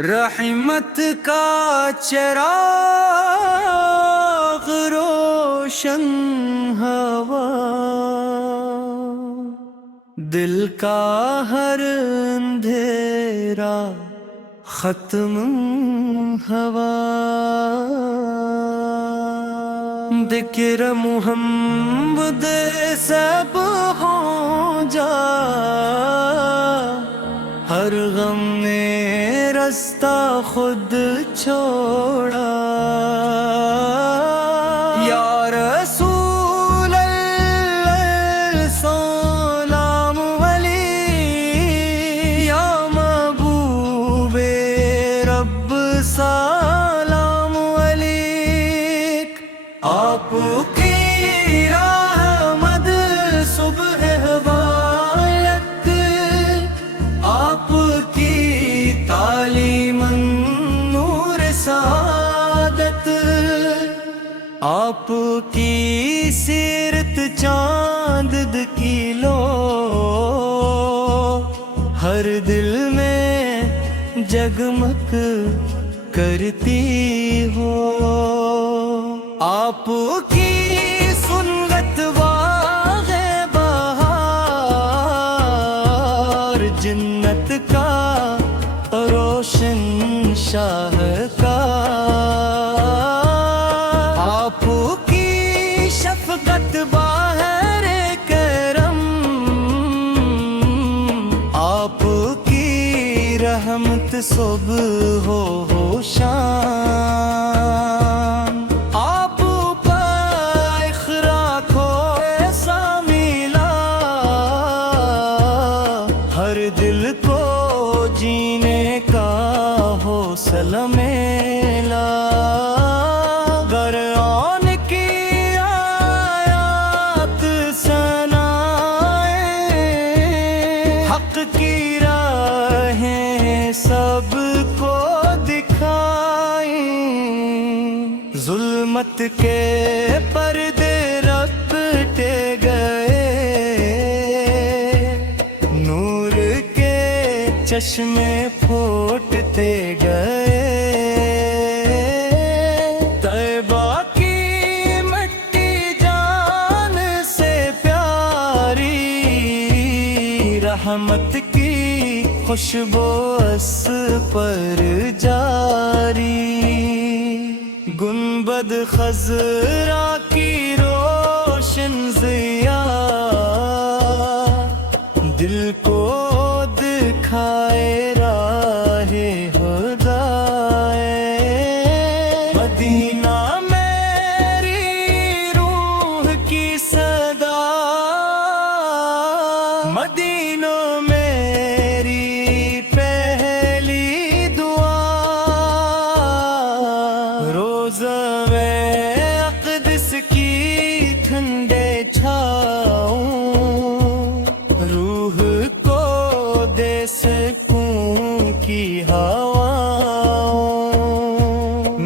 رحمت کا چراغ روشن ہوا، دل کا ہر اندھیرا ختم ہوا، ذکر محمد سب ہو جا، ہر غم نے رستہ خود چھوڑا، یا رسول اللہ سلام علیک، یا محبوب رب سلام علیک، آپ کی رحمت صبح ہدایت، آپ کی تعلیم نور سعادت، آپ کی سیرت چاند کی لو، ہر دل میں جگمگ کرتی ہو، آپ کی سنت باغ بہار، جنت کا روشن شاہکار، آپ کی شفقت بحر کرم، آپ کی رحمت صبح ہو شام، آپ پر اخراق ہو ایسا ملا، ہر دل کو جینے کا حوصلہ ملا، قرآن کی آیات سنائیں، حق کی راہیں سب کو دکھائیں، ظلمت کے پردے رپٹے گئے، نور کے چشمے پھوٹتے گئے، طیبہ کی مٹی جان سے پیاری، رحمت کی خوشبو اس پر جاری، گنبد خضرا کی روشن ضیا، دل کو دکھائے راہ ہدایت، مدینہ میری روح کی صدا، مدینہ میری پہلی دعا، روزہ اقدس کی ٹھنڈے چھاؤں، روح کو دے سکون کی ہواؤں،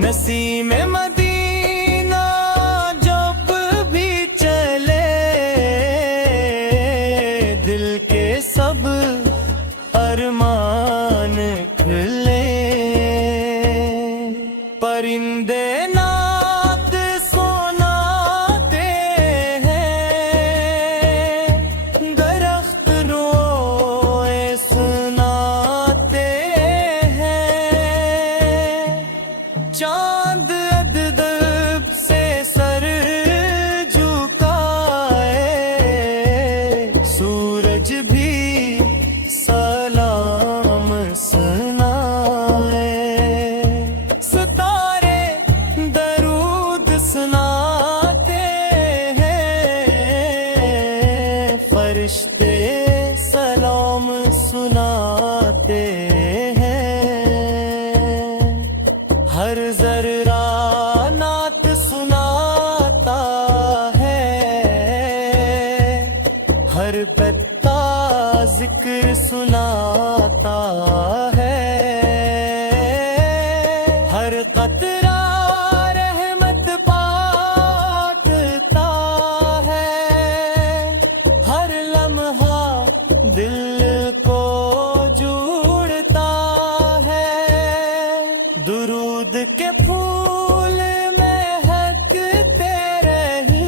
نسیم مدینہ جب بھی چلے، دل کے سب ارمان کھلے، پرندے نعت سناتے ہیں، درخت روئے سناتے ہیں، چاند ادب سے سر جھکائے، سورج بھی سلام سنائے، ستارے درود سناتے ہیں، فرشتے سلام سناتے ہیں، ہر ذرہ نعت سناتا ہے، ہر پتا ذکر سناتا ہے، ہر قطرہ رحمت پاتتا ہے، ہر دل کو جوڑتا ہے، درود کے پھول مہکتے رہیں،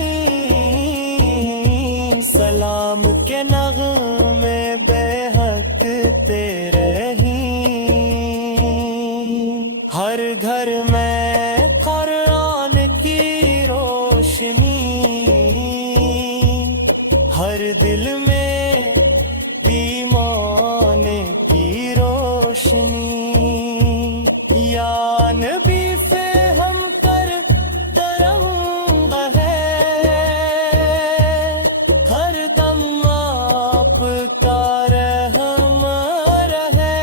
سلام کے نغمے بہکتے رہیں، ہر گھر میں قرآن کی روشنی، ہر دل میں ایمان کی روشنی، یا نبی فہم کر ترنگ ہے، ہر دم آپ کا رحم رہے،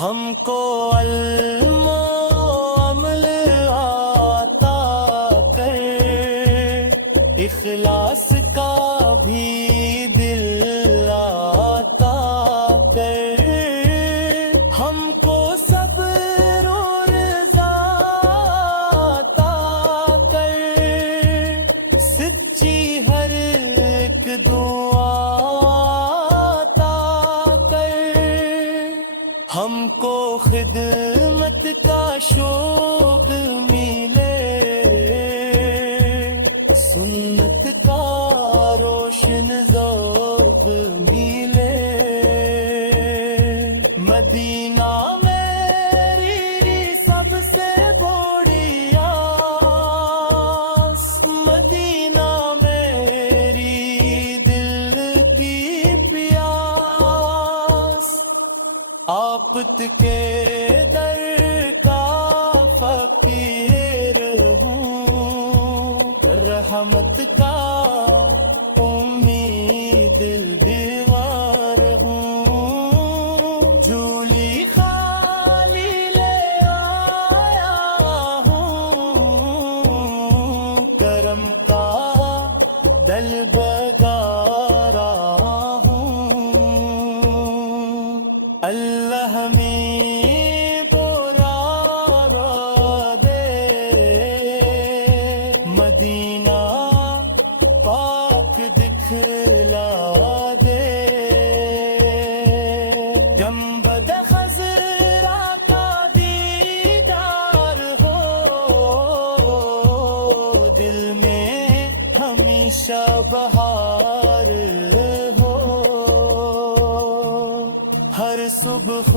ہم کو علم و عمل عطا کر، اخلاص کا بھی دل عطا کر، ہم کو صبر و رضا عطا کر، سچی ہر ایک دعا عطا کر، ہم کو خدمت کا شوق ملے، سنت کا روشن ذوق ملے، مدینہ میری سب سے بڑی آس، مدینہ میری دل کی پیاس، آپت کے در کا فقیر ہوں، رحمت کا امید دیوار ہوں، جھولی خالی لے آیا ہوں، کرم کا دل بگارا ہوں، اللہ میں برا دے، مدینہ پاک دکھلا دے، گنبد خضرا کا دیدار ہو، دل میں ہمیشہ بہار ہو، ہر صبح